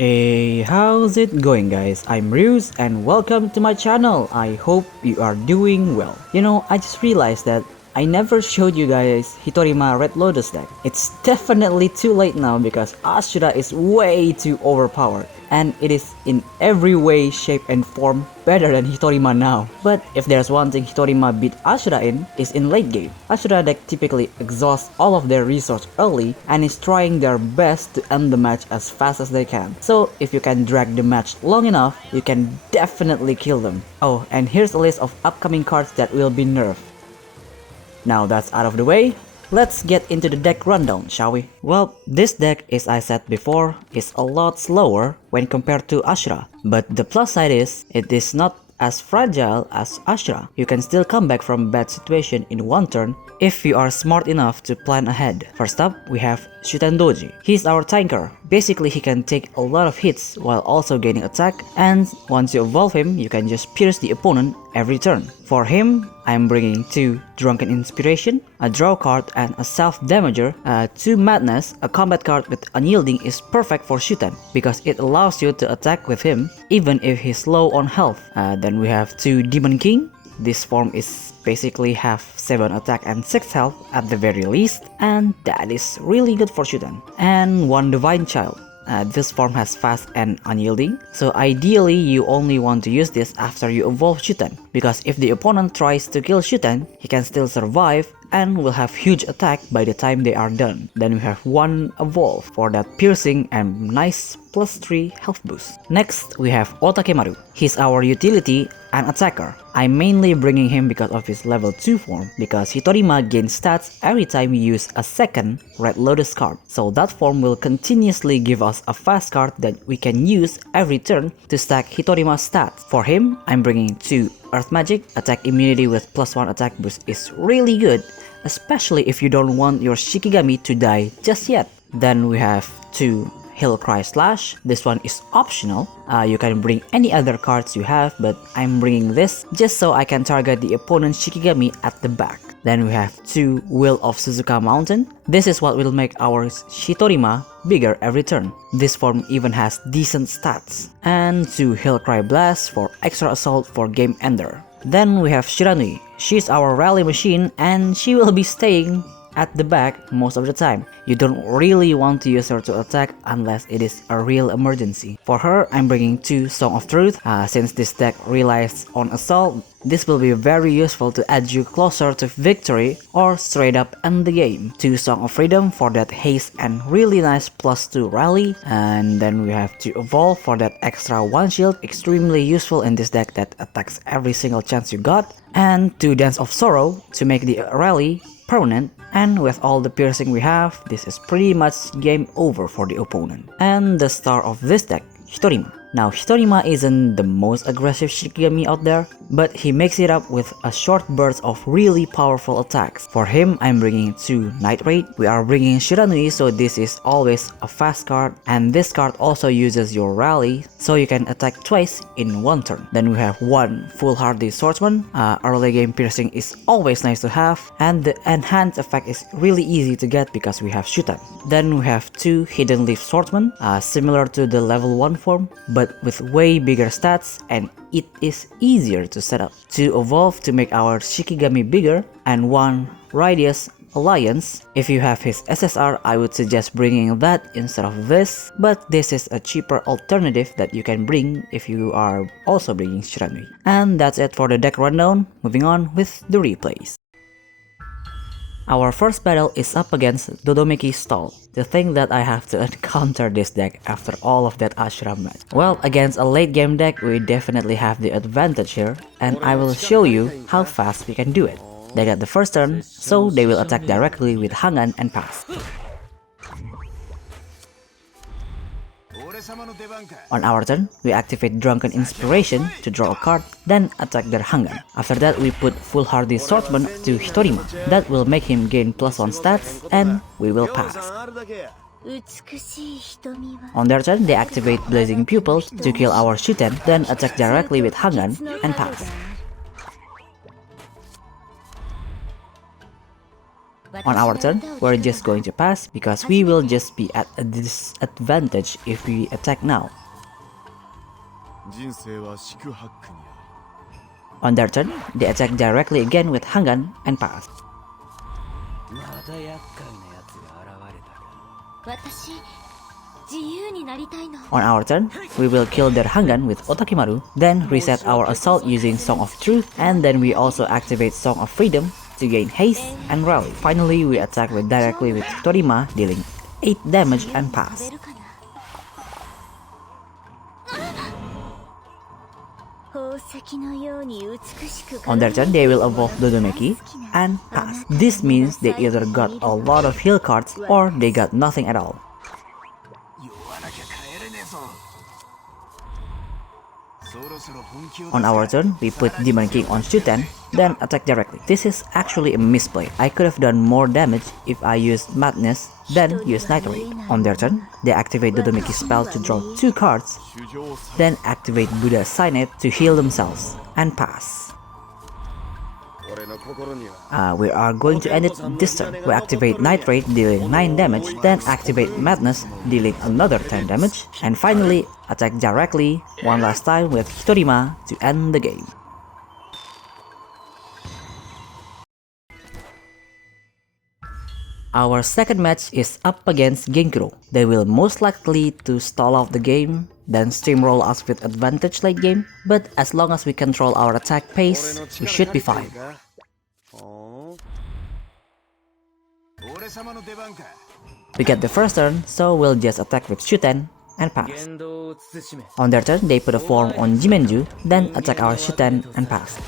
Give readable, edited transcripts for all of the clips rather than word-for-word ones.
Hey, how's it going guys? I'm Ryus and welcome to my channel. I hope you are doing well. I just realized that I never showed you guys Hitorima Red Lotus deck. It's definitely too late now because Ashura is way too overpowered. And it is in every way, shape and form better than Hitorima now. But if there's one thing Hitorima beat Ashura in, is in late game. Ashura deck typically exhausts all of their resource early and is trying their best to end the match as fast as they can. So if you can drag the match long enough, you can definitely kill them. Oh, and here's a list of upcoming cards that will be nerfed. Now that's out of the way, let's get into the deck rundown, shall we? Well, this deck, as I said before, is a lot slower when compared to Ashura. But the plus side is, it is not as fragile as Ashura. You can still come back from bad situation in one turn if you are smart enough to plan ahead. First up, we have Shutendoji. He's our tanker. Basically, he can take a lot of hits while also gaining attack, and once you evolve him, you can just pierce the opponent every turn. For him, I'm bringing 2 Drunken Inspiration, a draw card and a self-damager, 2 Madness. A combat card with Unyielding is perfect for Shuten because it allows you to attack with him even if he's low on health. Then we have 2 Demon King. This form is basically have 7 attack and 6 health at the very least, and that is really good for Shuten. And 1 Divine Child. This form has fast and unyielding, so ideally you only want to use this after you evolve Shuten, because if the opponent tries to kill Shuten, he can still survive and will have huge attack by the time they are done. Then we have 1 evolve for that piercing and nice plus 3 health boost. Next, we have Otakemaru. He's our utility and attacker. I'm mainly bringing him because of his level 2 form, because Hitorima gains stats every time you use a second Red Lotus card. So that form will continuously give us a fast card that we can use every turn to stack Hitorima's stats. For him, I'm bringing 2 Earth Magic. Attack immunity with plus 1 attack boost is really good, especially if you don't want your Shikigami to die just yet. Then we have 2 Hill Cry Slash. This one is optional. You can bring any other cards you have, but I'm bringing this just so I can target the opponent's Shikigami at the back. Then we have 2 Will of Suzuka Mountain. This is what will make our Hitorima bigger every turn. This form even has decent stats. And 2 Hill Cry Blast for extra assault for game ender. Then we have Shiranui. She's our rally machine and she will be staying at the back most of the time. You don't really want to use her to attack unless it is a real emergency. For her, I'm bringing 2 Song of Truth. Since this deck relies on assault, this will be very useful to edge you closer to victory or straight up end the game. 2 Song of Freedom for that haste and really nice plus 2 rally. And then we have 2 Evolve for that extra 1 shield, extremely useful in this deck that attacks every single chance you got. And 2 Dance of Sorrow to make the rally permanent. And with all the piercing we have, this is pretty much game over for the opponent. And the star of this deck, Hitorima. Now Hitorima isn't the most aggressive Shikigami out there, but he makes it up with a short burst of really powerful attacks. For him, I'm bringing 2 Night Raid. We are bringing Shiranui, so this is always a fast card, and this card also uses your rally, so you can attack twice in one turn. Then we have 1 Foolhardy Swordsman. Early game piercing is always nice to have, and the enhanced effect is really easy to get because we have Shuten. Then we have 2 Hidden Leaf Swordsman, similar to the level 1 form, but with way bigger stats, and it is easier to set up. 2 Evolve to make our Shikigami bigger, and 1 Radius Alliance. If you have his SSR, I would suggest bringing that instead of this, but this is a cheaper alternative that you can bring if you are also bringing Shiranui. And that's it for the deck rundown. Moving on with the replays. Our first battle is up against Dodomeki Stall. To think that I have to encounter this deck after all of that Ashura match. Well, against a late game deck, we definitely have the advantage here, and I will show you how fast we can do it. They got the first turn, so they will attack directly with Hangan and pass. On our turn, we activate Drunken Inspiration to draw a card, then attack their Hangan. After that, we put Foolhardy Swordsman to Hitorima. That will make him gain plus 1 stats, and we will pass. On their turn, they activate Blazing Pupils to kill our Shuten, then attack directly with Hangan and pass. On our turn, we're just going to pass because we will just be at a disadvantage if we attack now. On their turn, they attack directly again with Hangan and pass. On our turn, we will kill their Hangan with Otakimaru, then reset our assault using Song of Truth, and then we also activate Song of Freedom to gain haste and rally. Finally, we attack directly with Hitorima, dealing 8 damage and pass. On their turn, they will evolve Dodomeki and pass. This means they either got a lot of heal cards or they got nothing at all. On our turn, we put Demon King on Shuten, then attack directly. This is actually a misplay. I could have done more damage if I used Madness, then use Nitrate. On their turn, they activate Dodomeki spell to draw 2 cards, then activate Buddha Signet to heal themselves, and pass. We are going to end it this turn. We activate Nitrate, dealing 9 damage, then activate Madness, dealing another 10 damage, and finally attack directly one last time with Hitorima to end the game. Our second match is up against Genkuro. They will most likely to stall out the game, then steamroll us with advantage late game, but as long as we control our attack pace, we should be fine. We get the first turn, so we'll just attack with Shuten and pass. On their turn, they put a form on Jimenju, then attack our Shuten and pass.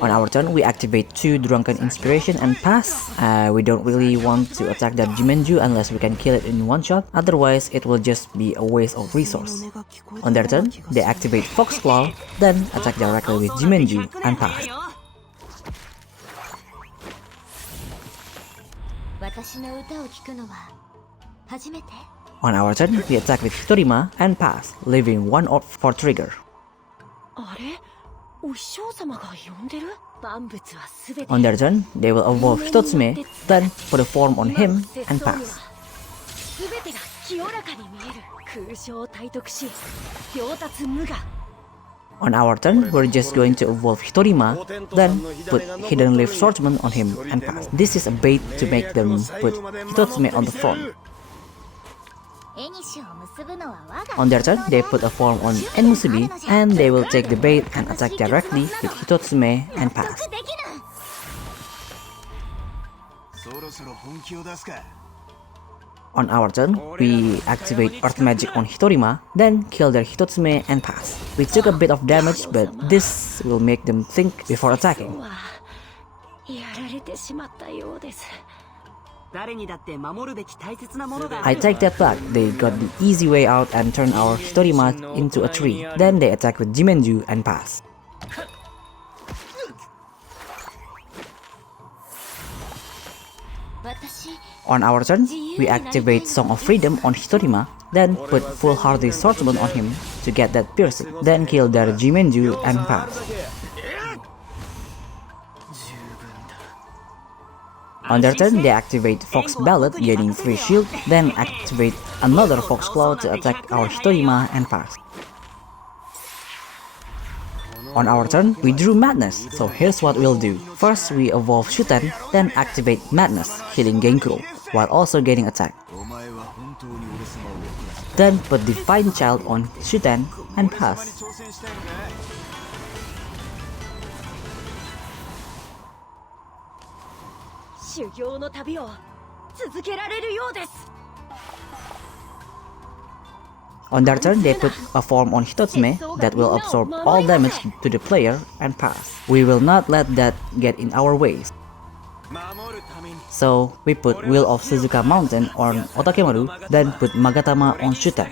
On our turn, we activate 2 Drunken Inspiration and pass. We don't really want to attack that Jimenju unless we can kill it in one shot, otherwise it will just be a waste of resource. On their turn, they activate Fox Claw, then attack directly with Jimenju and pass. On our turn, we attack with Hitorima and pass, leaving 1 orb for trigger. On their turn, they will evolve Hitotsume, then put a form on him and pass. On our turn, we're just going to evolve Hitorima, then put Hidden Leaf Swordsman on him and pass. This is a bait to make them put Hitotsume on the front. On their turn, they put a form on Enmusubi, and they will take the bait and attack directly with Hitotsume and pass. On our turn, we activate Earth Magic on Hitorima, then kill their Hitotsume and pass. We took a bit of damage, but this will make them think before attacking. I take that back. They got the easy way out and turned our Hitorima into a tree. Then they attack with Jimenju and pass. On our turn, we activate Song of Freedom on Hitorima, then put Foolhardy Swordsman on him to get that piercing, then kill their Jimenju and pass. On their turn, they activate Fox Ballad, gaining 3 shield, then activate another Fox Claw to attack our Hitorima and pass. On our turn, we drew Madness, so here's what we'll do. First, we evolve Shuten, then activate Madness, healing Genkuro, while also gaining attack. Then put Divine Child on Shuten and pass. On their turn, they put a form on Hitotsume that will absorb all damage to the player and pass. We will not let that get in our ways. So, we put Will of Suzuka Mountain on Otakimaru, then put Magatama on Shuten.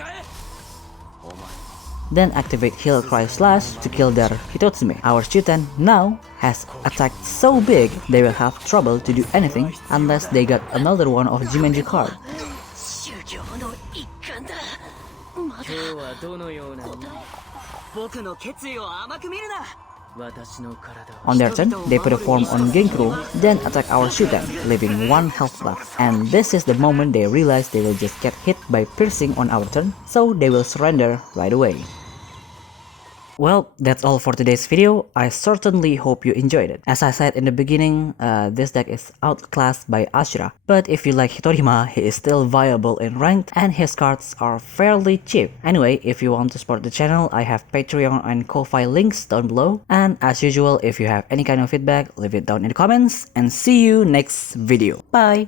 Then activate Heal Cry Slash to kill their Hitotsume. Our Shuten now has attacked so big they will have trouble to do anything unless they got another one of Jimenju card. On their turn, they put a form on Genkuro, then attack our Shuten, leaving 1 health left. And this is the moment they realize they will just get hit by piercing on our turn, so they will surrender right away. Well, that's all for today's video. I certainly hope you enjoyed it. As I said in the beginning, this deck is outclassed by Ashura, but if you like Hitorima, he is still viable in ranked and his cards are fairly cheap. Anyway, if you want to support the channel, I have Patreon and Ko-Fi links down below. And as usual, if you have any kind of feedback, leave it down in the comments and see you next video. Bye!